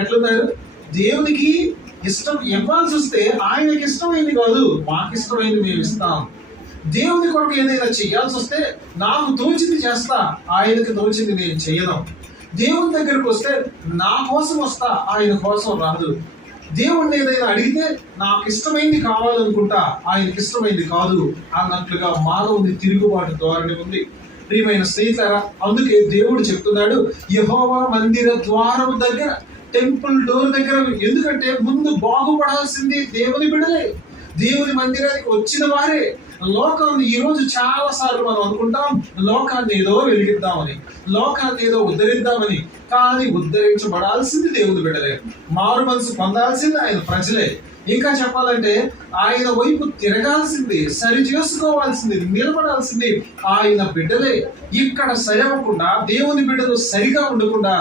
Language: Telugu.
ఎట్లున్నారు? దేవునికి ఇష్టం ఇవ్వాల్సి వస్తే ఆయనకి ఇష్టమైంది కాదు, మాకు ఇష్టమైంది మేము ఇస్తాం. దేవుని కొరకు ఏదైనా చేయాల్సి వస్తే నాకు తోచింది చేస్తా, ఆయనకి తోచింది నేను చేయను. దేవుని దగ్గరకు వస్తే నా కోసం వస్తా, ఆయన కోసం రాదు. దేవుణ్ణి ఏదైనా అడిగితే నాకు ఇష్టమైంది కావాలనుకుంటా, ఆయనకి ఇష్టమైంది కాదు అన్నట్లుగా మానవుని తిరుగుబాటు ధోరణి ఉంది. ప్రియమైన స్నేహితులారా, అందుకే దేవుడు చెప్తున్నాడు యెహోవా మందిర ద్వారం దగ్గర, టెంపుల్ డోర్ దగ్గర. ఎందుకంటే ముందు బాగుపడాల్సింది దేవుని బిడ్డలే, దేవుని మందిరానికి వచ్చిన వారే. లోకాన్ని ఈ రోజు చాలా సార్లు మనం అనుకుంటాం లోకాన్ని ఏదో వెలిగిద్దామని, లోకాన్ని ఏదో ఉద్ధరిద్దామని. కానీ ఉద్ధరించబడాల్సింది దేవుని బిడ్డలే, మారు మనసు పొందాల్సింది ఆయన ప్రజలే. ఇంకా చెప్పాలంటే ఆయన వైపు తిరగాల్సింది, సరి చేసుకోవాల్సింది, నిలబడాల్సింది ఆయన బిడ్డలే. ఇక్కడ సరి అవ్వకుండా, దేవుని బిడ్డలు సరిగా ఉండకుండా